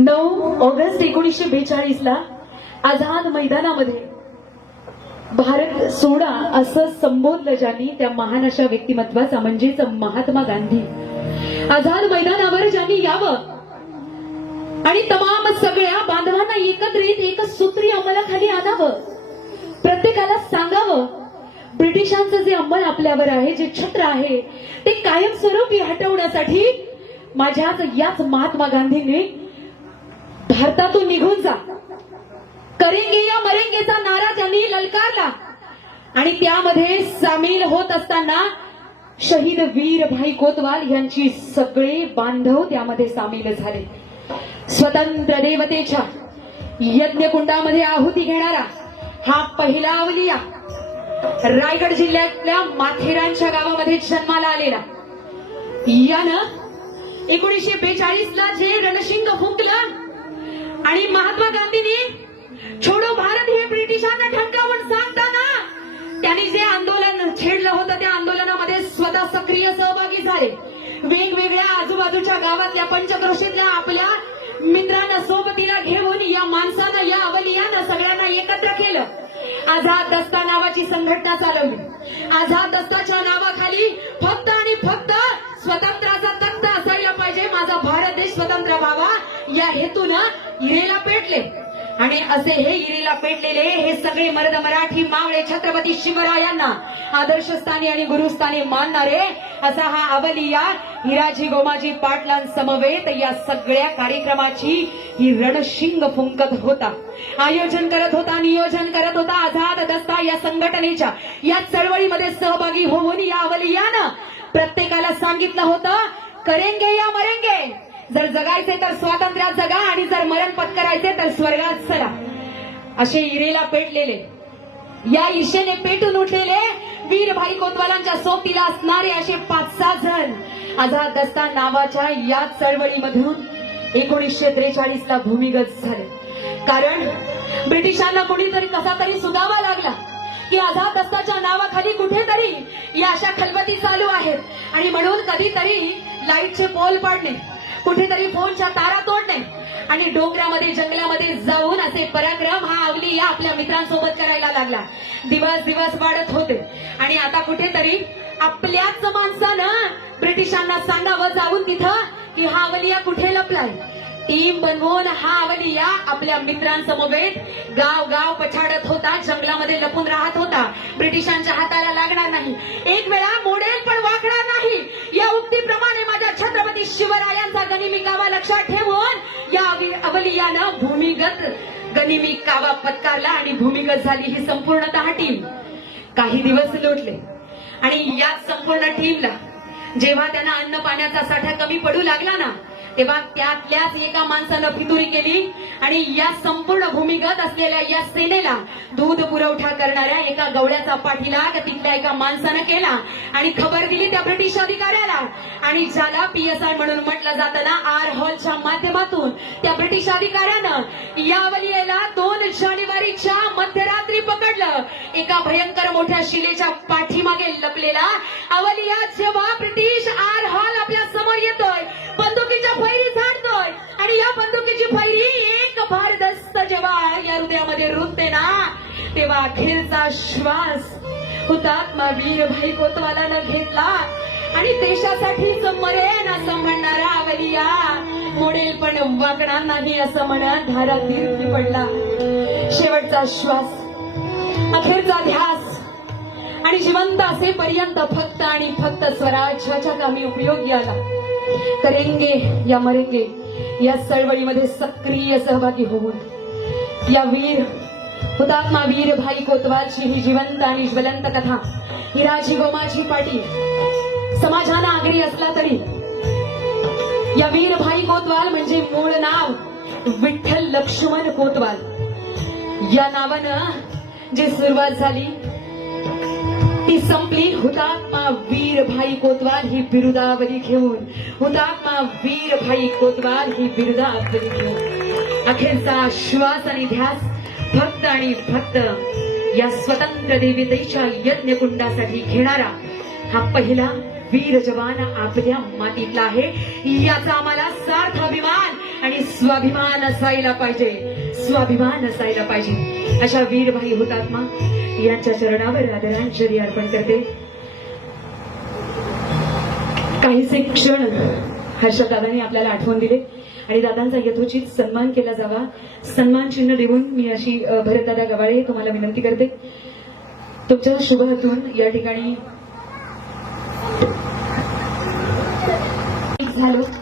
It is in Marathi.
नऊ ऑगस्ट एकोणीसशे बेचाळीस ला आझाद मैदानामध्ये भारत सोडा असं संबोधलं ज्यांनी त्या महान अशा व्यक्तिमत्वाचा म्हणजेच महात्मा गांधी. आझाद मैदानावर ज्यांनी यावं आणि तमाम सगळ्या बांधवांना एकत्रित एकच सूत्री अंमलाखाली आणावं प्रत्येकाला सांगावं ब्रिटिशांचं जे अंमल आपल्यावर आहे जे छत्र आहे ते कायमस्वरूपी हटवण्यासाठी माझ्याच याच महात्मा गांधींनी भारतातून निघून जा. करेंगे या मरेंगेचा नारा त्यांनी ललकारला. आणि त्यामध्ये सामील होत असताना शहीद वीर भाई कोतवाल यांची सगळे बांधव त्यामध्ये सामील झाले. स्वतंत्र देवतेच्या यज्ञकुंडामध्ये आहुती घेणारा हा पहिला अवलिया रायगड जिल्ह्यातल्या माथेरानच्या गावामध्ये जन्माला आलेला. यानं एकोणीसशे बेचाळीस ला जे रणशिंग फुंकलं आणि महात्मा गांधींनी छोडो भारत हे ब्रिटिशांना ठणकावून सांगताना त्यांनी जे आंदोलन छेडलं होतं त्या आंदोलनामध्ये स्वतः सक्रिय सहभागी झाले. वेगवेगळ्या आजूबाजूच्या गावातल्या पंचक्रोशीतल्या आपल्या मित्रांना सोबतीला घेऊन या माणसानं या अवलियानं सगळ्यांना एकत्र केलं. आझाद दस्ता नावाची संघटना चालवली. आझाद दस्ताच्या नावाखाली फक्त फक्त या हेतूनं हिरेला पेटले. आणि असे हे हिरेला पेटलेले हे सगळे मर्द मराठी मावळे छत्रपती शिवरायांना आदर्शस्थानी आणि गुरुस्थानी मानणारे असा हा अवलिया हिराजी गोमाजी पाटलां समवेत या सगळ्या कार्यक्रमाची ही रणशिंग फुंकत होता. आयोजन करत होता नियोजन करत होता आझाद दस्ता या संघटनेच्या. या चळवळीमध्ये सहभागी होऊन या अवलियानं प्रत्येकाला सांगितलं होतं करेंगे या मरेंगे. जर जगायचे तर स्वातंत्र्यात जगा आणि जर मरण पत्करायचे तर स्वर्गात सरा असे इरेला पेटलेले. या ईशेने पेटून उठलेले वीर भाई कोतवालांच्या सोबतीला असणारे असे पाच सहा जण. आझाद दस्ता नावाच्या या चळवळीमधून एकोणीसशे त्रेचाळीस ला भूमिगत झाले. कारण ब्रिटिशांना कुणीतरी कसा तरी सुगावा लागला की आझाद दस्ताच्या नावाखाली कुठेतरी या अशा खलबती चालू आहेत. आणि म्हणून कधीतरी लाईटचे पोल पाडणे. कुठेतरी फोनच्या तारा तोडणे आणि डोंगरामध्ये जंगलामध्ये जाऊन असे पराक्रम हा अवली या आपल्या मित्रांसोबत करायला लागला. दिवस दिवस वाढत होते. आणि आता कुठेतरी आपल्याच माणसानं ब्रिटिशांना सांगावं जाऊन तिथं की हा अवलिया कुठे लपलाय? टीम बनवून हा अवलिया आपल्या मित्रांसमवेत गाव गाव पछाडत होता जंगलामध्ये लपून राहत होता. ब्रिटिशांच्या हाताला लागणार नाही. एक वेळा शिवरायांचा गनिमी कावा लक्षात ठेवून या अवलियानं भूमिगत गनिमी कावा पत्कारला आणि भूमिगत झाली ही संपूर्ण दहा टीम काही दिवस लोटले. आणि या संपूर्ण टीमला जेव्हा त्यांना अन्न पाण्याचा साठा कमी पडू लागला ना तेव्हा त्यातल्याच एका माणसानं फितुरी केली आणि या संपूर्ण भूमिगत असलेल्या या सेनेला दूध पुरवठा करणाऱ्या एका गवड्याचा पाठीला तिथल्या एका माणसानं केला आणि खबर दिली त्या ब्रिटिश आणि ज्याला पीएसआय म्हणून म्हटलं जातं ना आर हॉलच्या माध्यमातून त्या ब्रिटिश अधिकाऱ्यानं या वलियेला दोन जानेवारीच्या मध्यरात्री पकडलं. एका भयंकर मोठ्या शिलेच्या पाठीमागे लपलेला अवलिया जेव्हा ब्रिटिश आर हॉल आपल्यासमोर येतोय बंदुकीच्या फैरी झाडतोय आणि या बंदुकीची फैरी एक भारदस्त जेव्हा या हृदयामध्ये रुंदते ना तेव्हा अखेरचा श्वास हुतात्मा वीर भाई कोतवालानं घेतला. आणि देशासाठीच मरेन असं म्हणणारा अवलिया मोडेल पण वागणार नाही असं म्हणत धारा तीर्थी पडला. शेवटचा श्वास अखेरचा ध्यास. आणि जिवंत असेपर्यंत फक्त आणि फक्त स्वराज्याच्या कामी उपयोगी आला. करेंगे या मरेंगे या चळवळीमध्ये सक्रिय सहभागी होऊन. या वीर हुतात्मा वीर भाई कोतवालची ही जिवंत आणि ज्वलंत कथा हिराजी गोमाजी पाटील. समाजानं आगरी असला तरी. या वीर भाई कोतवाल म्हणजे मूळ नाव विठ्ठल लक्ष्मण कोतवाल. या नावानं जी सुरुवात झाली ती संपली. हुतात्मा वीर भाई कोतवाल ही बिरुदावली घेऊन. हुतात्मा वीर भाई कोतवाल ही बिरुदावली घेऊन. अखेरचा श्वास आणि ध्यास भक्त आणि भक्त या स्वतंत्र देवतेच्या यज्ञकुंडासाठी घेणारा हा पहिला वीर जवान आपल्या मातीतला आहे. याचा आम्हाला सार्थ अभिमान आणि स्वाभिमान असायला पाहिजे. स्वाभिमान असायला पाहिजे. अशा वीरभाई हुतात्मा यांच्या चरणावर आदरांजली अर्पण करते. काहीसे क्षण हर्षदादांनी आपल्याला आठवण दिले. आणि दादांचा यथोचित सन्मान केला जावा. सन्मान चिन्ह देऊन मी अशी भरतदादा गवाळे तुम्हाला विनंती करते. तुमच्या शुभ हातून या ठिकाणी झालो